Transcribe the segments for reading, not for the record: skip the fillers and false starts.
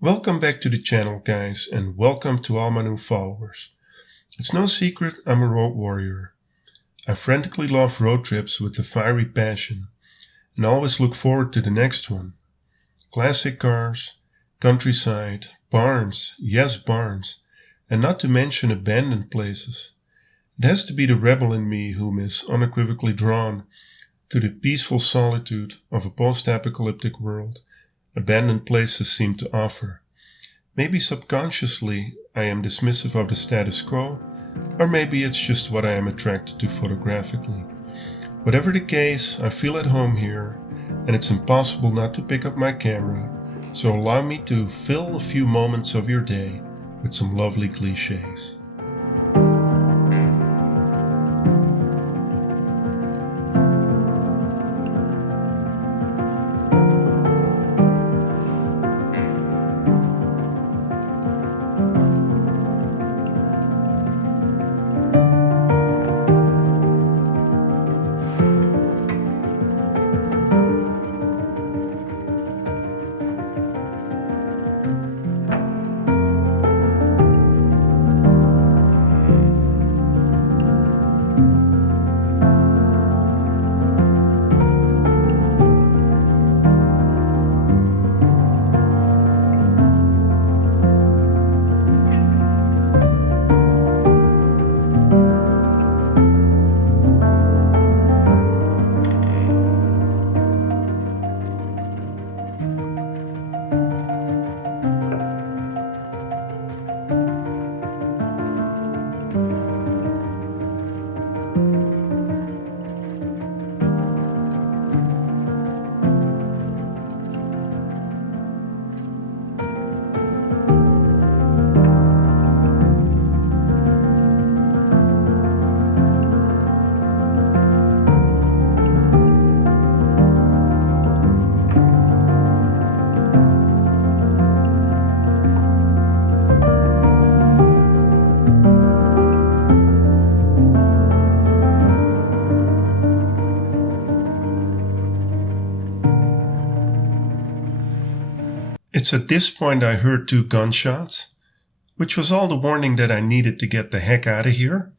Welcome back to the channel, guys, and welcome to all my new followers. It's no secret I'm a road warrior. I frantically love road trips with a fiery passion and always look forward to the next one. Classic cars, countryside, barns, yes barns, and not to mention abandoned places. It has to be the rebel in me whom is unequivocally drawn to the peaceful solitude of a post-apocalyptic world abandoned places seem to offer. Maybe subconsciously I am dismissive of the status quo, or maybe it's just what I am attracted to photographically. Whatever the case, I feel at home here, and it's impossible not to pick up my camera, so allow me to fill a few moments of your day with some lovely cliches. It's at this point I heard 2 gunshots, which was all the warning that I needed to get the heck out of here,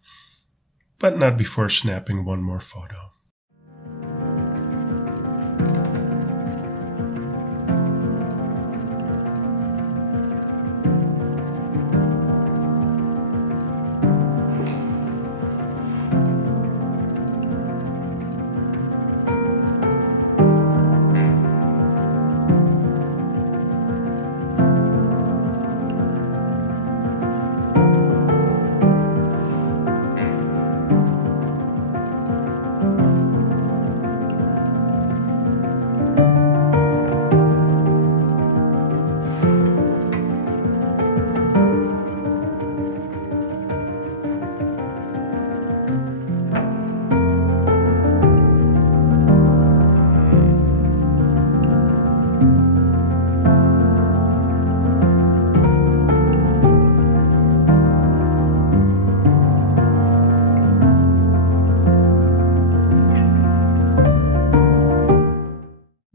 but not before snapping one more photo.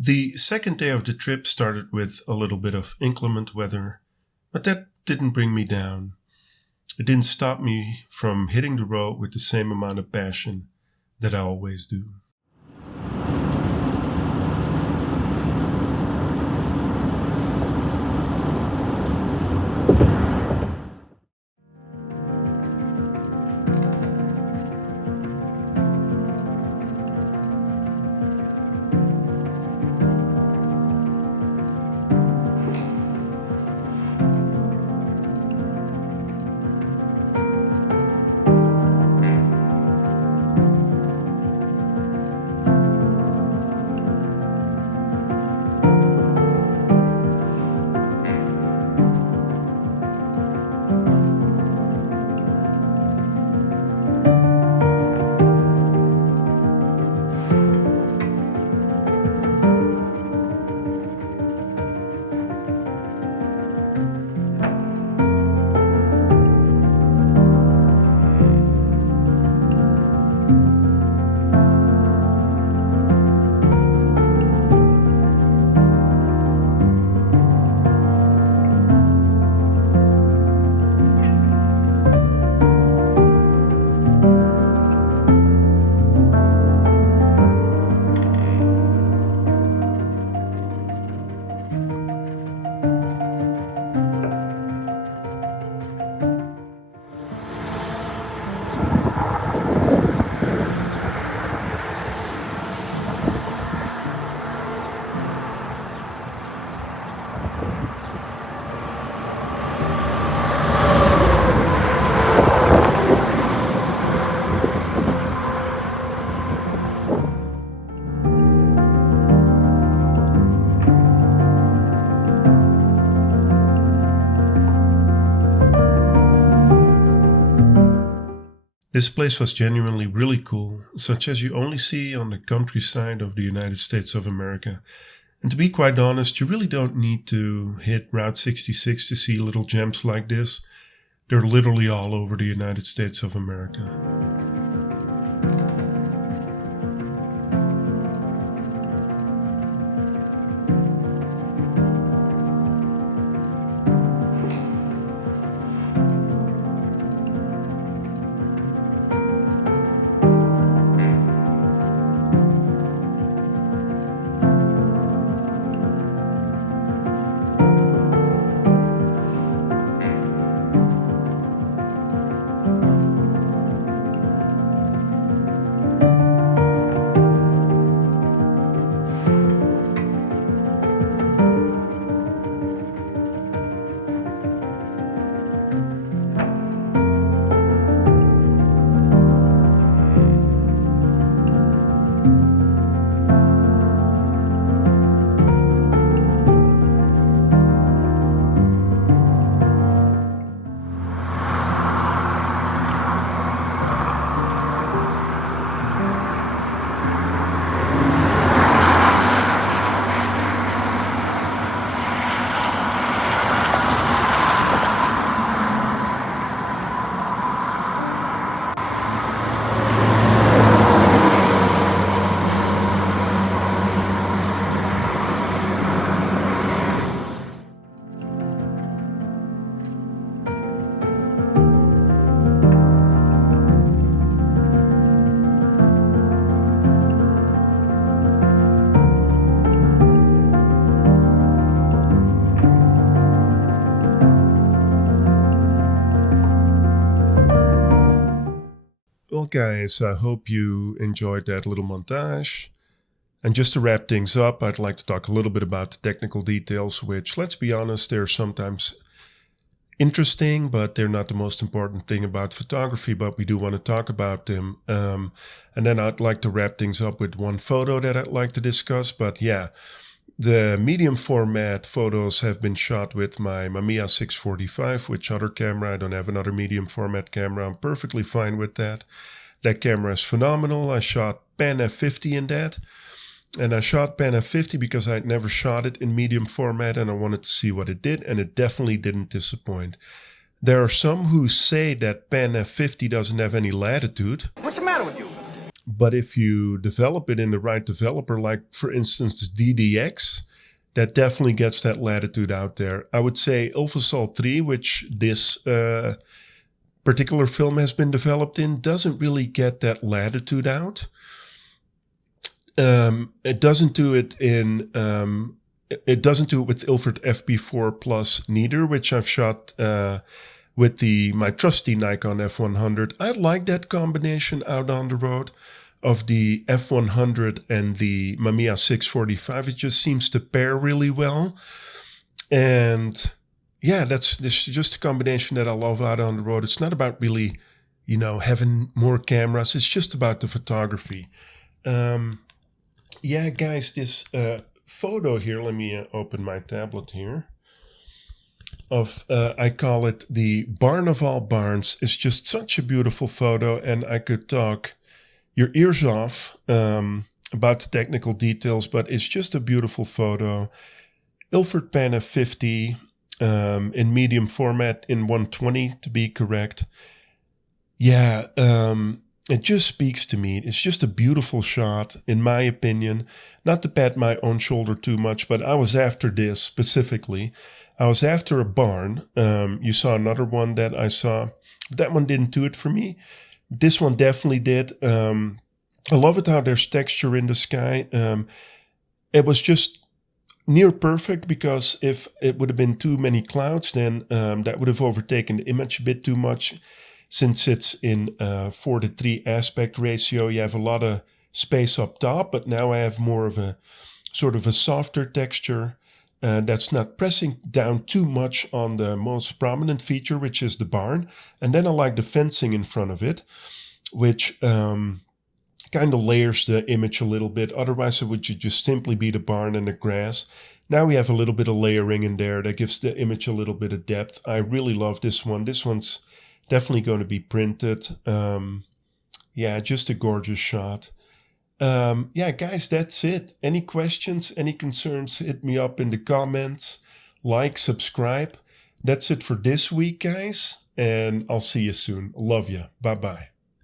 The second day of the trip started with a little bit of inclement weather, but that didn't bring me down. It didn't stop me from hitting the road with the same amount of passion that I always do. This place was genuinely really cool, such as you only see on the countryside of the United States of America. And to be quite honest, you really don't need to hit Route 66 to see little gems like this. They're literally all over the United States of America. Well, guys, I hope you enjoyed that little montage. And just to wrap things up, I'd like to talk a little bit about the technical details, which, let's be honest, they're sometimes interesting, but they're not the most important thing about photography, but we do want to talk about them. And then I'd like to wrap things up with one photo that I'd like to discuss. But yeah, the medium format photos have been shot with my Mamiya 645, which other camera. I don't have another medium format camera. I'm perfectly fine with that. That camera is phenomenal. I shot PanF 50 in that. And I shot PanF 50 because I'd never shot it in medium format and I wanted to see what it did, and it definitely didn't disappoint. There are some who say that PanF 50 doesn't have any latitude. What's the matter with you? But if you develop it in the right developer, like for instance DDX, that definitely gets that latitude out there. I would say Ilford 3, which this particular film has been developed in, doesn't really get that latitude out. It doesn't do it in. It doesn't do it with Ilford FP4 Plus neither, which I've shot with my trusty Nikon F100. I like that combination out on the road of the F100 and the Mamiya 645. It just seems to pair really well. And yeah, this is just a combination that I love out on the road. It's not about really, having more cameras. It's just about the photography. Yeah, guys, this photo here, let me open my tablet here. I call it the Barn of All Barns. It's just such a beautiful photo, and I could talk your ears off about the technical details, but it's just a beautiful photo. Ilford PanF 50 in medium format, in 120 to be correct. Yeah, it just speaks to me. It's just a beautiful shot, in my opinion. Not to pat my own shoulder too much, but I was after this specifically. I was after a barn. You saw another one that I saw. That one didn't do it for me. This one definitely did. I love it how there's texture in the sky. It was just near perfect, because if it would have been too many clouds, then that would have overtaken the image a bit too much. Since it's in 4:3 aspect ratio, you have a lot of space up top, but now I have more of a sort of a softer texture that's not pressing down too much on the most prominent feature, which is the barn. And then I like the fencing in front of it, which kind of layers the image a little bit. Otherwise, it would just simply be the barn and the grass. Now we have a little bit of layering in there that gives the image a little bit of depth. I really love this one. This one's Definitely going to be printed. Yeah, just a gorgeous shot. Yeah, guys, that's it. Any questions, any concerns, hit me up in the comments. Like, subscribe. That's it for this week, guys. And I'll see you soon. Love you. Bye-bye.